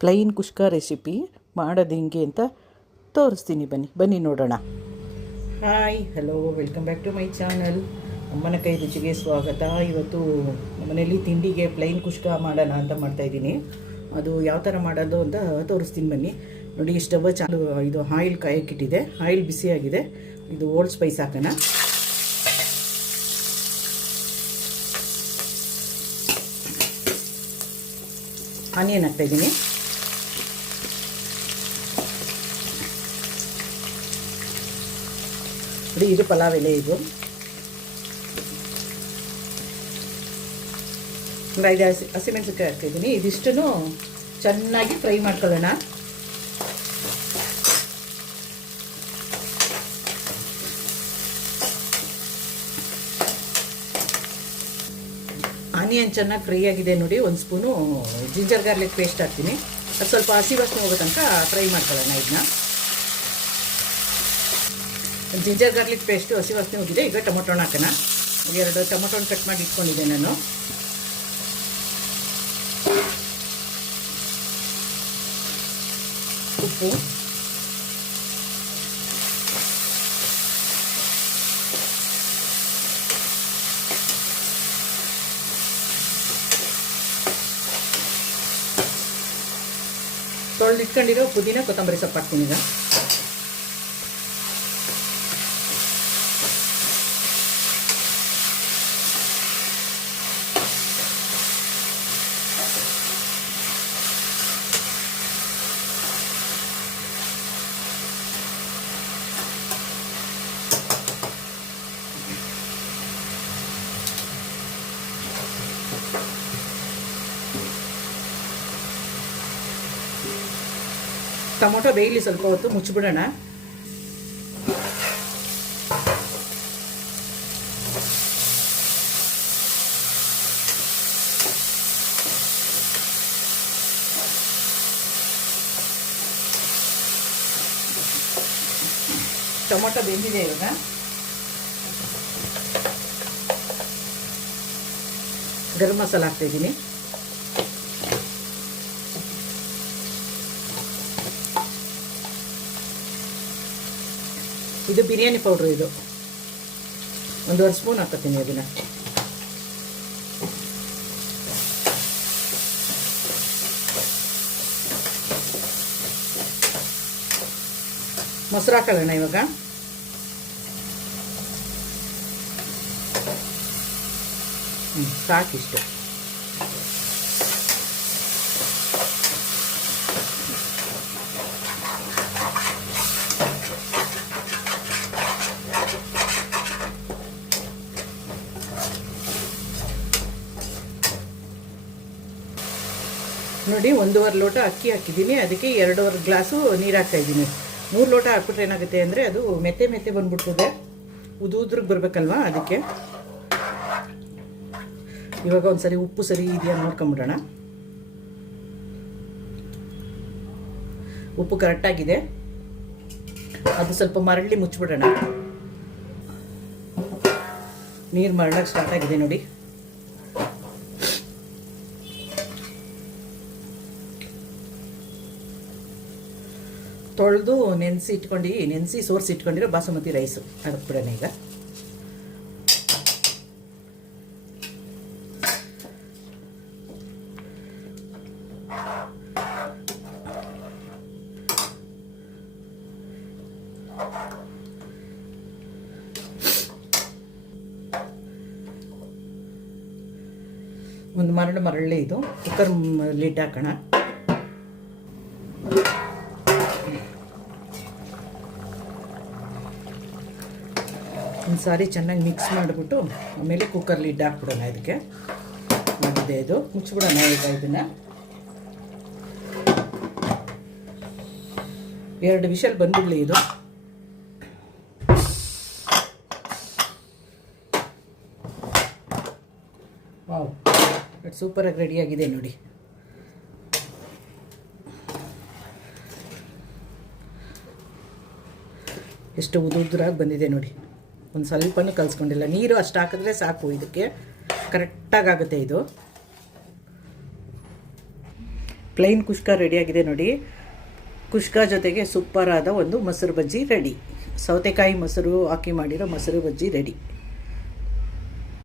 Plain ಕುಷ್ಕ recipe ಮಾಡೋದು ಹೆಂಗೆ ಅಂತ ತೋರಿಸ್ತೀನಿ ಬನ್ನಿ. ಬನ್ನಿ ನೋಡೋಣ. Hi, hello, welcome back to my channel. ಅಮ್ಮನ ಕೈ ರುಚಿಗೆ ಸ್ವಾಗತ. ಇವತ್ತು ಮನೆಯಲ್ಲಿ ತಿಂಡಿಗೆ ಪ್ಲೈನ್ ಕುಷ್ಕ ಮಾಡೋಣ ಅಂತ ಮಾಡ್ತಾಯಿದ್ದೀನಿ ಅದು ಯಾವ ಥರ ಮಾಡೋದು ಅಂತ ತೋರಿಸ್ತೀನಿ ಬನ್ನಿ. ನೋಡಿ ಸ್ಟವ್ ಚಾಲು ಇದು ಆಯಿಲ್ ಕಾಯಕ್ಕಿಟ್ಟಿದೆ. ಆಯಿಲ್ ಬಿಸಿಯಾಗಿದೆ. ಇದು ಓಲ್ಡ್ ಸ್ಪೈಸ್ ಹಾಕೋಣ. ಆನಿಯನ್ ಹಾಕ್ತಾಯಿದ್ದೀನಿ ನೋಡಿ ಇದು ಪಲಾವ್ ಎಲೆ ಇದು. ಒಂದು ಐದು ಹಸಿ ಹಸಿಮೆಣಸಿನ್ಕಾಯಿ ಹಾಕ್ತಿದ್ದೀನಿ. ಇದಿಷ್ಟನ್ನು ಚೆನ್ನಾಗಿ ಫ್ರೈ ಮಾಡ್ಕೊಳ್ಳೋಣ. ಆನಿಯನ್ ಚೆನ್ನಾಗಿ ಫ್ರೈ ಆಗಿದೆ ನೋಡಿ. ಒಂದು ಸ್ಪೂನು ಜಿಂಜರ್ ಗಾರ್ಲಿಕ್ ಪೇಸ್ಟ್ ಹಾಕ್ತೀನಿ. ಅದು ಸ್ವಲ್ಪ ಹಸಿ ವಾಸನೆ ಹೋಗೋ ತನಕ ಫ್ರೈ ಮಾಡ್ಕೊಳ್ಳೋಣ ಇದನ್ನ ಜಿಂಜರ್ ಗಾರ್ಲಿಕ್ ಪೇಸ್ಟು ಹಸಿ ವಾಸನೆ ಹೋಗಿದೆ. ಈಗ ಟೊಮೊಟೊ ಹಾಕೋಣ. ಎರಡು ಟೊಮೊಟೊನ ಕಟ್ ಮಾಡಿ ಇಟ್ಕೊಂಡಿದ್ದೆ ನಾನು. ಉಪ್ಪು. ತೊಳೆದಿಟ್ಕೊಂಡಿರೋ ಪುದೀನ ಕೊತ್ತಂಬರಿ ಸೊಪ್ಪು ಹಾಕ್ತೀನಿ ಈಗ. ಟೊಮೊಟೊ ಬೇಯಲಿ ಸ್ವಲ್ಪ ಹೊತ್ತು ಮುಚ್ಚಿಬಿಡೋಣ. ಟೊಮೊಟೊ ಬೆಂದಿದೆ ಇವಾಗ. ಗರಂ ಮಸಾಲ ಹಾಕ್ತಾಯಿದ್ದೀನಿ ಇದು ಬಿರಿಯಾನಿ ಪೌಡ್ರು ಇದು. ಒಂದೂವರೆ ಸ್ಪೂನ್ ಹಾಕೋತೀನಿ ಅದನ್ನು ಮೊಸರು ಹಾಕೊಳ್ಳೋಣ ಇವಾಗ. ಹ್ಞೂ ಸಾಕಿಷ್ಟು ನೋಡಿ, ಒಂದೂವರೆ ಲೋಟ ಅಕ್ಕಿ ಹಾಕಿದ್ದೀನಿ. ಅದಕ್ಕೆ ಎರಡೂವರೆ ಗ್ಲಾಸು ನೀರು ಹಾಕ್ತಾಯಿದ್ದೀನಿ ಮೂರು ಲೋಟ ಹಾಕ್ಬಿಟ್ರೆ ಏನಾಗುತ್ತೆ ಅಂದರೆ, ಅದು ಮೆತ್ತೆ ಮೆತ್ತೆ ಬಂದ್ಬಿಡ್ತದೆ. ಉದು ಉದ್ರಿಗೆ ಬರಬೇಕಲ್ವಾ ಅದಕ್ಕೆ? ಇವಾಗ ಒಂದು ಸರಿ ಉಪ್ಪು ಸರಿ ಇದೆಯಾ ನೋಡ್ಕೊಂಬಿಡೋಣ. ಉಪ್ಪು ಕರೆಕ್ಟಾಗಿದೆ ಅದು ಸ್ವಲ್ಪ ಮರಳಿ ಮುಚ್ಚಿಬಿಡೋಣ. ನೀರು ಮರಳಕ್ಕೆ ಸ್ಟಾರ್ಟ್ ಆಗಿದೆ ನೋಡಿ. ತೊಳೆದು ನೆನೆಸಿ ಇಟ್ಕೊಂಡು, ನೆನೆಸಿ ಸೋರಿಸಿ ಇಟ್ಕೊಂಡಿರೋ ಬಾಸುಮತಿ ರೈಸು ಅದಕ್ಕೆ ಬಿಡೋಣ ಈಗ. ಒಂದು ಮರಳು ಮರಳೆ ಇದು. ಕುಕ್ಕರ್ ಲಿಡ್ ಹಾಕೋಣ. ಒಂದು ಸಾರಿ ಚೆನ್ನಾಗಿ ಮಿಕ್ಸ್ ಮಾಡಿಬಿಟ್ಟು ಆಮೇಲೆ ಕುಕ್ಕರ್ ಲಿಡ್ ಹಾಕ್ಬಿಡೋಣ ಇದಕ್ಕೆ. ಮಾಡಿದೆ ಇದು. ಮುಚ್ಚಿಬಿಡೋಣ ಈಗ ಇದನ್ನು. ಎರಡು ವಿಷಲ್ ಬಂದ್ಬಿಡಲಿ ಇದು. ವಾವ್. ಸೂಪರಾಗಿ ರೆಡಿಯಾಗಿದೆ ನೋಡಿ. ಎಷ್ಟು ಉದುರಾಗಿ ಬಂದಿದೆ ನೋಡಿ. ಒಂದು ಸ್ವಲ್ಪನೂ ಕಲಿಸ್ಕೊಂಡಿಲ್ಲ. ನೀರು ಅಷ್ಟು ಹಾಕಿದ್ರೆ ಸಾಕು ಇದಕ್ಕೆ. ಕರೆಕ್ಟಾಗಿ ಆಗುತ್ತೆ ಇದು. ಪ್ಲೈನ್ ಕುಷ್ಕ ರೆಡಿಯಾಗಿದೆ ನೋಡಿ. ಕುಷ್ಕ ಜೊತೆಗೆ ಸೂಪರಾದ ಒಂದು ಮೊಸರು ಬಜ್ಜಿ ರೆಡಿ ಸೌತೆಕಾಯಿ ಮೊಸರು ಹಾಕಿ ಮಾಡಿರೋ ಮೊಸರು ಬಜ್ಜಿ ರೆಡಿ